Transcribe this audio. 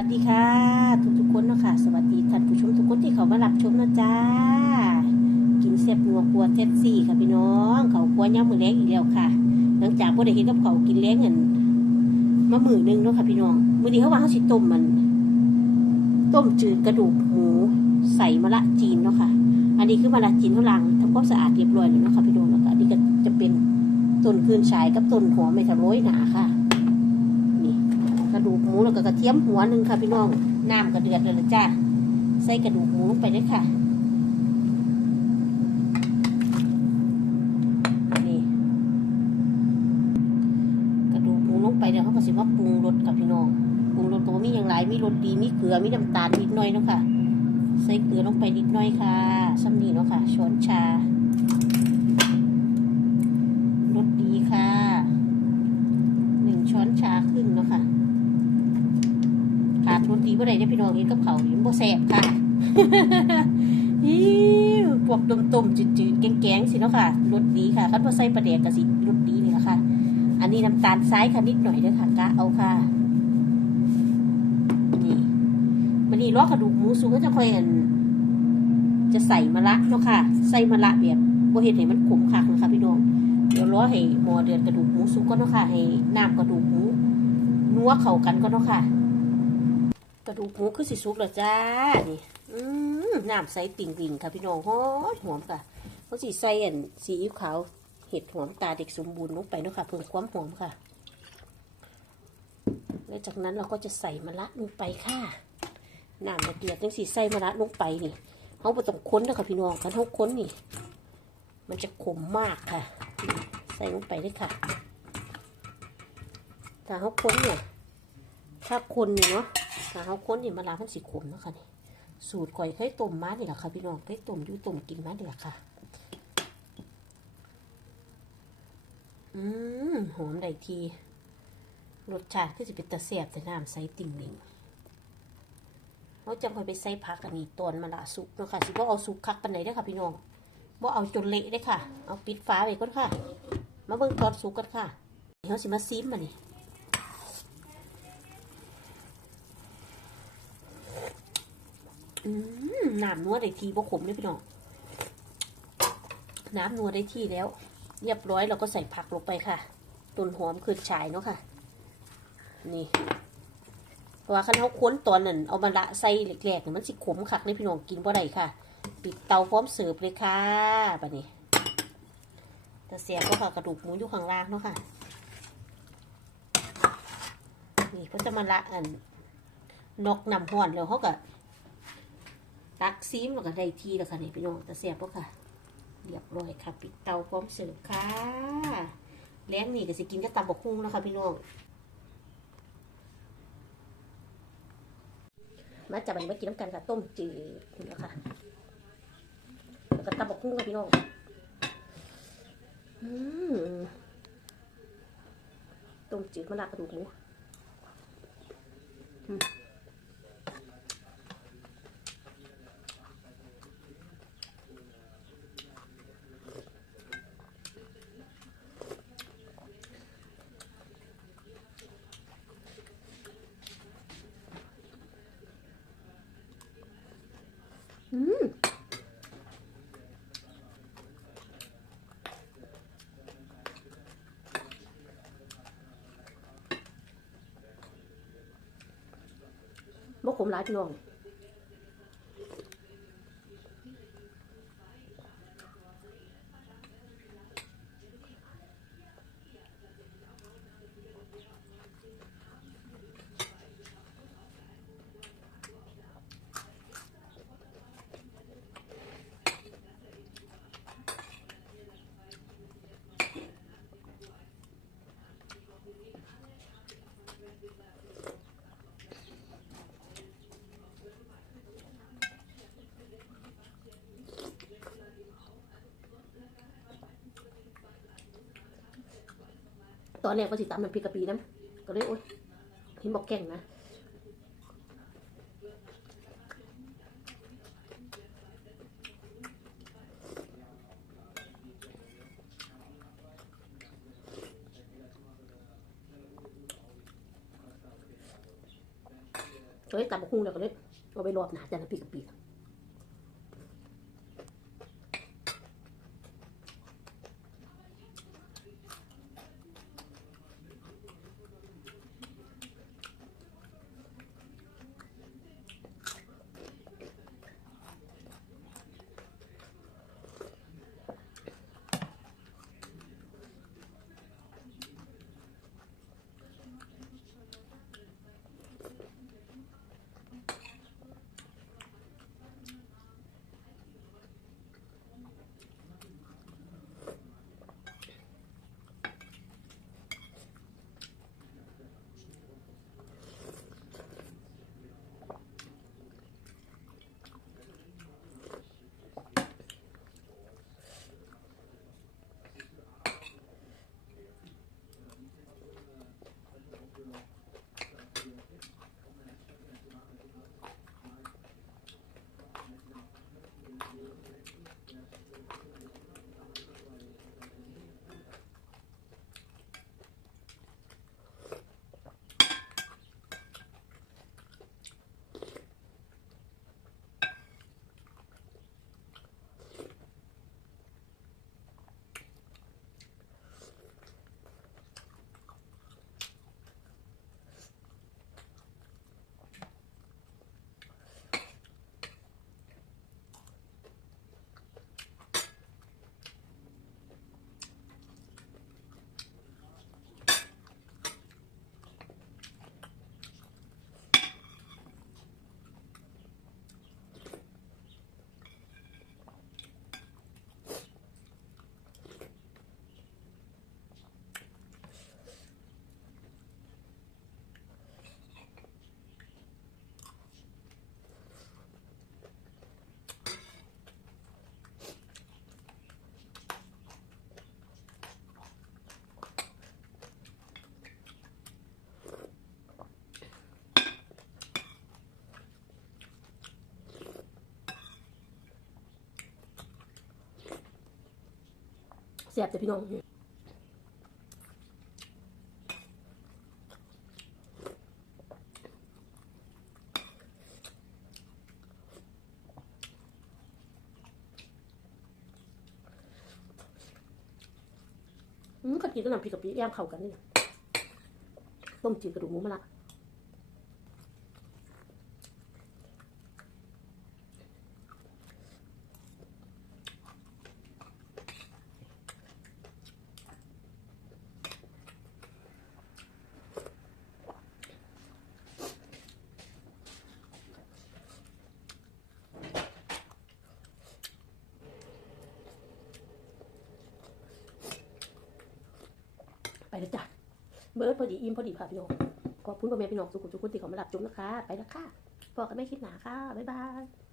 วัสดีค่ะ ทุกทุกคนเนาะค่ะสวัสดีท่านผู้ชมทุกคนที่เขามารับชมนะจ้ากินเสียบนัวครัวเท็ดซี่ค่ะพี่น้อง เขาครัวย่ำมือแรงอีกแล้วค่ะ หลังจากพอได้เห็นกับเขากินแรงเงินมามือหนึ่งเนาะค่ะพี่น้องมือนี้เขาว่าเขาสิต้มมัน ต้มจืดกระดูกหมูใส่มะระจีนเนาะค่ะ อันนี้คือมะระจีนเขาล้างทำความสะอาดเรียบร้อยแล้วเนาะค่ะพี่น้องแล้วก็อันนี้ก็จะเป็นต้นคืนฉายกับต้นหัวไม่ทะโร้อยหนาค่ะ ระดูกหมูแล้วก็กระเทียมหัวหนึ่งค่ะพี่น้องน้ำกระเดือดเลยละจ้าใส่กระดูกหมูลงไปเลยค่ะนี่กระดูกหมูลงไปเดี๋ยวเขาก็สิว่าปรุงรสกับพี่น้องปรุงรสก็มีอย่างไรมีรสดีมีเกลือมีน้ำตาลนิดหน่อยเนาะค่ะใส่เกลือลงไปนิดหน่อยค่ะซ้ำนี่เนาะค่ะช้อนชารสดีค่ะ หนึ่งช้อนชาครึ่งเนาะค่ะ ขาดรสดีเมื่อไรเนี่ยพี่น้องเห็นกับเขาวยังบ่แสบค่ะอิ๊วพวกต้มๆจืดๆแกงๆสิเนาะค่ะรสดีค่ะคันว่ใส่ปลาแดกกะสิรสดีนี่แหละค่ะ อันนี้น้ำตาลทรายค่ะนิดหน่อยเด้อค่ะกะเอาค่ะนี่มันนี่ล้อกระดูกหมูสูงก็จะค่อยอันจะใส่มะระเนาะค่ะ ใส่มะระแบบบ่เห็นให้มันขมคักนะคะพี่น้องเดี๋ยวรอให้หมอเดือดกระดูกหมูสุกก็เนาะค่ะให้น้ำกระดูกหมูนัวเข้ากันก็เนาะค่ะ กระดูกหมูคือสิสุกแล้วจ้า นี่ อืมน้ำใสติ่งติ่งๆค่ะพี่น้องหอมหอมค่ะเขาสิใส่อันซีอิ๊วขาวเห็ดหอมตาเด็กสมบูรณ์ลงไปเนาะค่ะเพิ่มความหอมค่ะ แล้วจากนั้นเราก็จะใส่มะระลงไปค่ะน้ำเดือดจังสีใส่มะระลงไปนี่เขาบ่ต้องค้นนะคะพี่น้องคันเขาค้นนี่ มันจะขมมากค่ะ ใส่ลงไปเลยค่ะถ้าเขาค้นเนี่ยถ้าคนนี่เนาะ ถ้าเขาค้นนี่มะระมันสีขมเนาะค่ะนี่สูตรก่อยเคยต้มมานี่แหละค่ะพี่น้องเคยต้มอยู่ต้มกินมานี่แหละค่ะ อืมหอมได้ทีรสชาติคือจะเป็นตะเสียบแต่น้ำใสติ่งหนิงเราจะคอยไปใส่ผักอันนี้ตอนมะละสุกเนาะค่ะสิว่าเอาสุกคักปันไหนได้ค่ะพี่น้องว่าเอาจนเละได้ค่ะ เอาปิดฝาไว้ก่อนค่ะ มาเบิ่งตอนสุกกันค่ะเดี๋ยวสิมาซิมมานี่ อืมน้ำนัวได้ทีบ่ขมเลยพี่น้อง น้ำนัวได้ที่แล้ว เรียบร้อยเราก็ใส่ผักลงไปค่ะต้นหอมคือฉายเนาะค่ะ นี่เพราะว่าคันเขาค้นตอนนั้นเอามาละใส่แหลกๆมันสิขมคักนี่พี่น้องกินบ่ได้ค่ะ ปิดเตาพร้อมเสิร์ฟเลยค่ะแบบนี้แต่เสียก็ค่ะกระดูกหมูอยู่ข้างล่างเนาะค่ะ นี่เพิ่นจะมาละอันนกนำห่อนแล้วเขาก็ ตักซีมแล้วก็ได้ทีแล้วค่ะนี่พี่น้องต่เสียบก็ค่ะเรียบร้อยค่ะ ปิดเตาพร้อมเสิร์ฟค่ะแล้งนี่ก็สิกินกับตำบกคุ้งแล้วค่ะพี่น้องมาจับอันนี้มากินน้ำกันค่ะ ต้มจืดนี่แล้วค่ะแล้วก็ตำบกคุ้งค่ะพี่น้องอืมต้มจืดมะระกระดูกหมู มอืมบ่ขมหลายพี่น้อง ตอนแรกก็สิตำน้ำพริกกะปิน้ำก็เลยโอ๊ยเห็นบอกแก่งนะก็เลยตำบักหุ่งแล้วก็เลยเอาไปรอบหนาจานน้ำพริกกะปิ ซ่บแต่พี่น้องอืมก็กินกับน้ำพริกกะปิย่างเข้ากันนี่ต้มจืดกระดูกหมูมะละ ไปเลยจ้ะเบิร์ดพอดีอิ่มพอดีค่ะพี่น้องขอบคุณพ่อแม่พี่น้องสุขุมสุขุมที่เขามาหลับจุ๊บนะคะ ไปแล้วค่ะพอกันไม่คลิดหนาค่ะ บ๊ายบาย